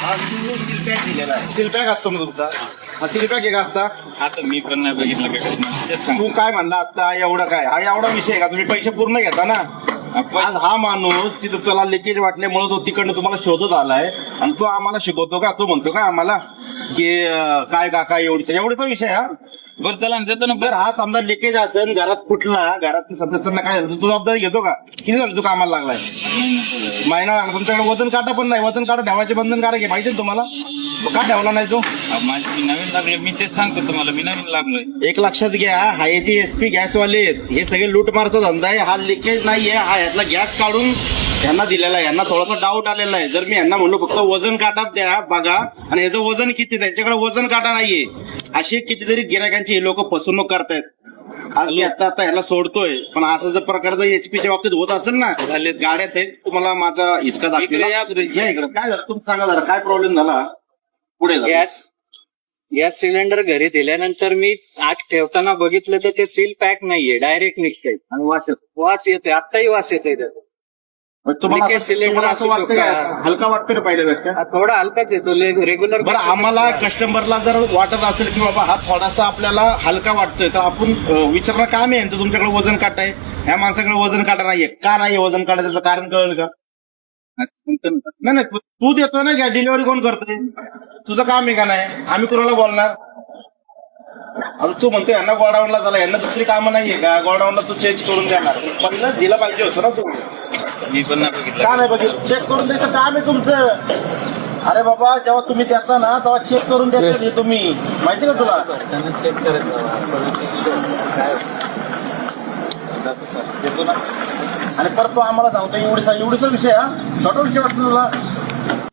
हा सीलपॅक दिलेला आहे. सीलपॅक असतो मग तुमचा हा सीलपॅक आहे का आता? आता मी पण नाही बघितलं काय तेच सांग. तू काय म्हणला आता एवढं काय हा एवढा विषय आहे का? तुम्ही पैसे पूर्ण घेता ना. आज हा माणूस तिथं त्याला लिकेज वाटल्यामुळे तो तिकडनं तुम्हाला शोधत आलाय आणि तो आम्हाला शिकवतो का? तो म्हणतो का आम्हाला की काय काका एवढीचा विषय हा? बरं त्याला देतो ना. जर हा समजा लिकेज असेल घरात फुटला, घरात सदस्यांना काय झालं, तू जबाबदारी घेतो का? किती झालं तू कामाला लागलाय? महिना लागला. तुमच्याकडे वजन काटा पण नाही. वजन काटा ठेवायचे बंधनकारक आहे माहिती ना तुम्हाला? का ठेवला नाही तू? माझी नवीन लागले, मी तेच सांगतो तुम्हाला, मी नवीन लागलोय. एक लक्षात घ्या, हा याचे एसपी गॅसवाले आहेत. हे सगळे लूटमारचा धंदा आहे. हा लिकेज नाहीये, हा यातला गॅस काढून यांना दिलेला आहे. यांना थोडासा डाऊट आलेला आहे. जर मी यांना म्हणलो फक्त वजन काटा द्या बघा, आणि याचं वजन किती, त्यांच्याकडे वजन काटा नाहीये, अशी कितीतरी गिरायकांची हे लोक फसवणूक करतायत. आज मी आता ह्याला सोडतोय, पण असं जर प्रकार जर एचपीच्या बाबतीत होत असेल ना, झाले गाड्या आहेत, तुम्हाला माझा हिसका दाखवेल. या इकडे काय झालं तुम्ही सांगा जरा, काय प्रॉब्लेम झाला पुढे? गॅस सिलेंडर घरी दिल्यानंतर मी आग ठेवताना बघितलं तर ते सील पॅक नाहीये, डायरेक्ट निघतंय आणि वास येतोय. आत्ताही वास येतोय त्याचा. तुम्हाला लिकेज सिलेंडर असं वाटतं का? हलका वाटतं ना पहिल्यापेक्षा? थोडा हलकाच येतो रेग्युलर. बरं, आम्हाला कस्टमरला जर वाटत असेल की बाबा हा थोडासा आपल्याला हलका वाटतोय, तर आपण विचारणं काम आहे. तुमच्याकडे वजन काटा आहे, ह्या माणसाकडे वजन काटा नाहीये. का नाहीये वजन काटा? त्याचं कारण कळेल का? नाही, तू देतोय ना, डिलिव्हरी कोण करतोय? तुझं काम आहे का नाही? आम्ही कुणाला बोलणार? आता तू म्हणतो यांना गोडाऊनला झाला, यांना दुसरी कामं नाहीये का? गोडाऊनला तू चेंज करून देणार, पहिलं दिलं पाहिजे होतं ना तू. मी पण नाही बघितलं. का नाही बघितलं? चेक करून द्यायचं काम आहे तुमचं. अरे बाबा, जेव्हा तुम्ही देता ना तेव्हा चेक करून द्यायचं तुम्ही, माहिती का तुला? चेक करायचं देतो ना. आणि परत तो आम्हाला सांगतो एवढीचा विषय, हा छोटा विषय वाटतो तुला?